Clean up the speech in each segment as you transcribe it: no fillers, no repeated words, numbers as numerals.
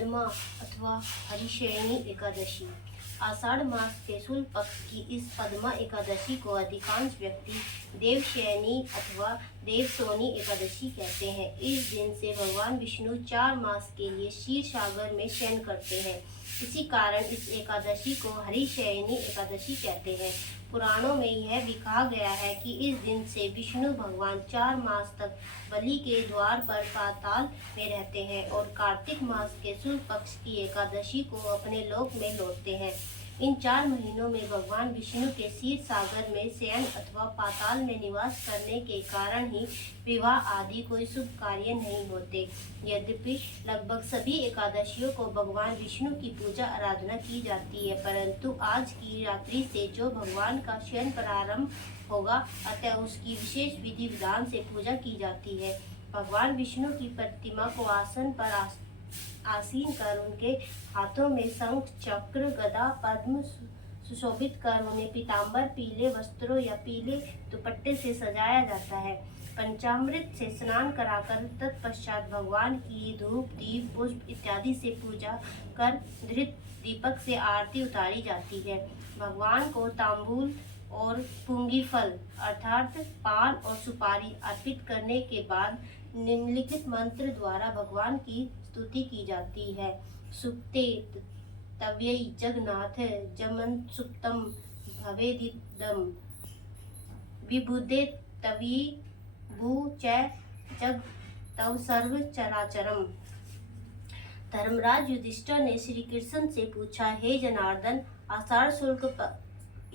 पद्मा अथवा हरिशयनी एकादशी। आषाढ़ मास के शुक्ल पक्ष की इस पद्मा एकादशी को अधिकांश व्यक्ति देवशयनी अथवा देवशोनी एकादशी कहते हैं। इस दिन से भगवान विष्णु 4 मास के लिए क्षीर सागर में शयन करते हैं। इसी कारण इस एकादशी को हरिशयनी एकादशी कहते हैं। पुराणों में यह भी कहा गया है कि इस दिन से विष्णु भगवान 4 मास तक बलि के द्वार पर पाताल में रहते हैं और कार्तिक मास के शुक्ल पक्ष की एकादशी को अपने लोक में लौटते हैं। इन 4 महीनों में भगवान विष्णु के क्षीर सागर में शयन अथवा पाताल में निवास करने के कारण ही विवाह आदि कोई शुभ कार्य नहीं होते। यद्यपि लगभग सभी एकादशियों को भगवान विष्णु की पूजा आराधना की जाती है, परंतु आज की रात्रि से जो भगवान का शयन प्रारंभ होगा, अतः उसकी विशेष विधि विधान से पूजा की जाती है। भगवान विष्णु की प्रतिमा को आसन पर आसीन कर उनके हाथों में शंख, चक्र, गदा, पद्म सुशोभित कर उन्हें पीताम्बर, पीले वस्त्रों या पीले दुपट्टे से सजाया जाता है। पंचामृत से स्नान कराकर तत्पश्चात भगवान की धूप, दीप, पुष्प इत्यादि से पूजा कर धृत दीपक से आरती उतारी जाती है। भगवान को तांबूल और पुंगी फल अर्थात पान और सुपारी अर्पित करने के बाद निम्नलिखित मंत्र द्वारा भगवान की स्तुति की जाती है। सुप्ते तव्यै जगन्नाथ जमन सुप्तम भवेदिदं विबुधे तवी भू च जग तव सर्व चराचरम। धर्मराज युधिष्ठिर ने श्री कृष्ण से पूछा, हे जनार्दन, आषाढ़ शुक्ल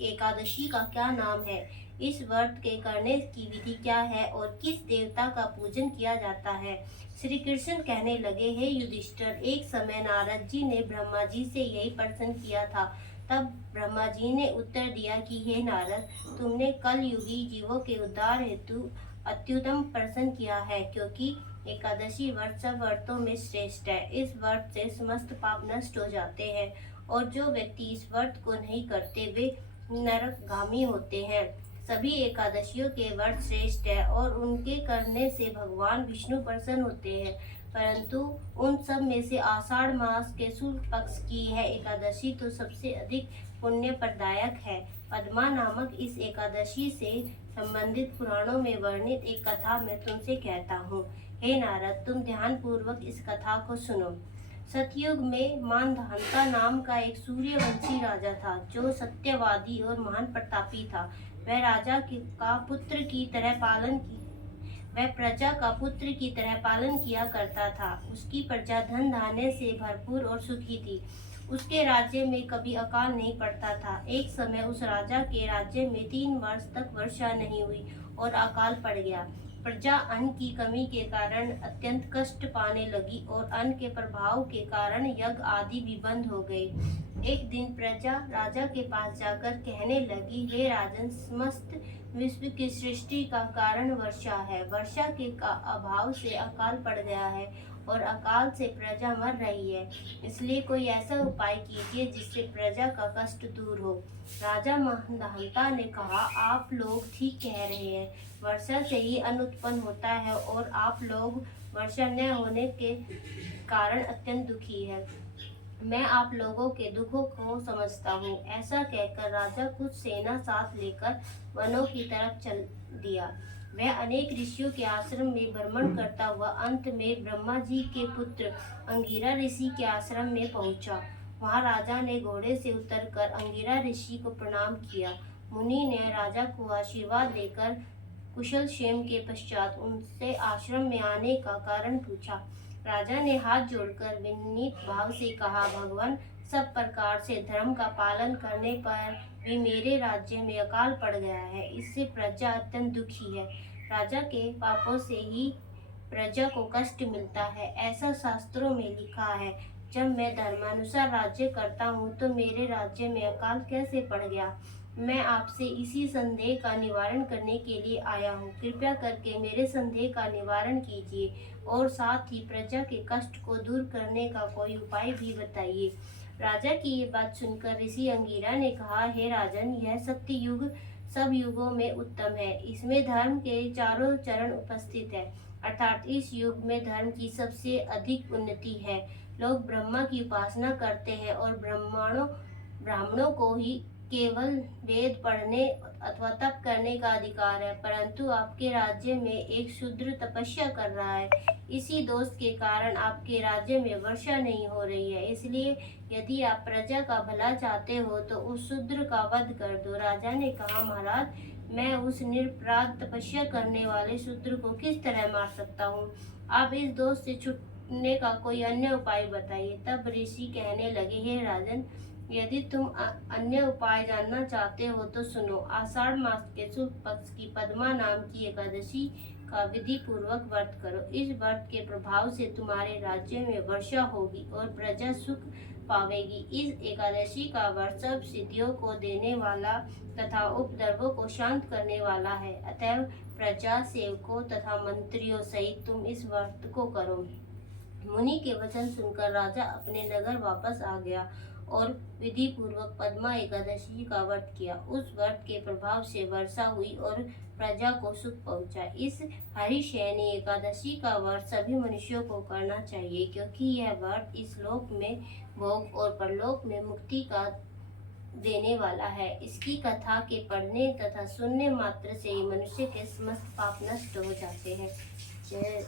एकादशी का क्या नाम है? इस व्रत के करने की विधि क्या है और किस देवता का पूजन किया जाता है? श्री कृष्ण कहने लगे, हे युधिष्ठिर, एक समय नारद जी ने ब्रह्मा जी से यही प्रश्न किया था। तब ब्रह्मा जी ने उत्तर दिया कि हे नारद, तुमने कल युगी जीवों के उद्धार हेतु अत्युत्तम प्रश्न किया है, क्योंकि एकादशी व्रत सब व्रतों में श्रेष्ठ है। इस व्रत से समस्त पाप नष्ट हो जाते हैं और जो व्यक्ति इस व्रत को नहीं करते वे नरकगामी होते हैं। सभी एकादशियों के व्रत श्रेष्ठ है और उनके करने से भगवान विष्णु प्रसन्न होते हैं, परंतु उन सब में से आषाढ़ मास के शुक्ल पक्ष की यह एकादशी तो सबसे अधिक पुण्य प्रदायक है। पद्मा नामक इस एकादशी से संबंधित पुराणों में वर्णित एक कथा मैं तुमसे कहता हूँ। हे नारद, तुम ध्यान पूर्वक इस कथा को सुनो। सतयुग में मानधाता नाम का एक सूर्यवंशी राजा था, जो सत्यवादी और महान प्रतापी था। वह प्रजा का पुत्र की तरह पालन किया करता था। उसकी प्रजा धन धान्य से भरपूर और सुखी थी। उसके राज्य में कभी अकाल नहीं पड़ता था। एक समय उस राजा के राज्य में 3 वर्ष तक वर्षा नहीं हुई और अकाल पड़ गया। प्रजा अन्न की कमी के कारण अत्यंत कष्ट पाने लगी और अन्न के प्रभाव के कारण यज्ञ आदि भी बंद हो गए। एक दिन प्रजा राजा के पास जाकर कहने लगी, हे राजन, समस्त विश्व की सृष्टि का कारण वर्षा है। वर्षा के अभाव से अकाल पड़ गया है और अकाल से प्रजा मर रही है, इसलिए कोई ऐसा उपाय कीजिए जिससे प्रजा का कष्ट दूर हो। राजा मानधाता ने कहा, आप लोग ठीक कह रहे हैं, वर्षा से ही अन्न उत्पन्न होता है और आप लोग वर्षा न होने के कारण अत्यंत दुखी है। मैं आप लोगों के दुखों को समझता हूँ। ऐसा कहकर राजा कुछ सेना साथ लेकर वनों की तरफ चल दिया। वह अनेक ऋषियों के आश्रम में भ्रमण करता हुआ अंत में ब्रह्मा जी के पुत्र अंगिरा ऋषि के आश्रम में पहुंचा। वहां राजा ने घोड़े से उतरकर अंगिरा ऋषि को प्रणाम किया। मुनि ने राजा को आशीर्वाद देकर कुशल क्षेम के पश्चात उनसे आश्रम में आने का कारण पूछा। राजा ने हाथ जोड़कर विनीत भाव से कहा, भगवान, सब प्रकार से धर्म का पालन करने पर भी मेरे राज्य में अकाल पड़ गया है। इससे प्रजा अत्यंत दुखी है। राजा के पापों से ही प्रजा को कष्ट मिलता है, ऐसा शास्त्रों में लिखा है। जब मैं धर्मानुसार राज्य करता हूँ तो मेरे राज्य में अकाल कैसे पड़ गया? मैं आपसे इसी संदेह का निवारण करने के लिए आया हूँ। कृपया करके मेरे संदेह का निवारण कीजिए और साथ ही प्रजा के कष्ट को दूर करने का कोई उपाय भी बताइए। राजा की ये बात सुनकर ऋषि अंगिरा ने कहा, हे राजन, यह सत्य युग सब युगों में उत्तम है। इसमें धर्म के चारों चरण उपस्थित है, अर्थात इस युग में धर्म की सबसे अधिक उन्नति है। लोग ब्रह्मा की उपासना करते हैं और ब्राह्मणों को ही केवल वेद पढ़ने अथवा तप करने का अधिकार है, परंतु आपके राज्य में एक शूद्र तपस्या कर रहा है। इसी दोष के कारण आपके राज्य में वर्षा नहीं हो रही है। इसलिए यदि आप प्रजा का भला चाहते हो तो उस शूद्र का वध कर दो। राजा ने कहा, महाराज, मैं उस निरपराध तपस्या करने वाले शूद्र को किस तरह मार सकता हूँ? आप इस दोष से छूटने का कोई अन्य उपाय बताइए। तब ऋषि कहने लगे, हे राजन, यदि तुम अन्य उपाय जानना चाहते हो तो सुनो। आषाढ़ मास के शुक्ल पक्ष की पद्मा नाम की एकादशी का विधि पूर्वक व्रत करो। इस व्रत के प्रभाव से तुम्हारे राज्य में वर्षा होगी और प्रजा सुख पावेगी। इस एकादशी का व्रत सब सिद्धियों को देने वाला तथा उपद्रवों को शांत करने वाला है। अतएव प्रजा, सेवकों तथा मंत्रियों सहित तुम इस व्रत को करो। मुनि के वचन सुनकर राजा अपने नगर वापस आ गया और विधि पूर्वक पद्मा एकादशी का व्रत किया। उस व्रत के प्रभाव से वर्षा हुई और प्रजा को सुख पहुंचा। इस हरिशयनी एकादशी का व्रत सभी मनुष्यों को करना चाहिए, क्योंकि यह व्रत इस लोक में भोग और परलोक में मुक्ति का देने वाला है। इसकी कथा के पढ़ने तथा सुनने मात्र से ही मनुष्य के समस्त पाप नष्ट हो जाते हैं। जय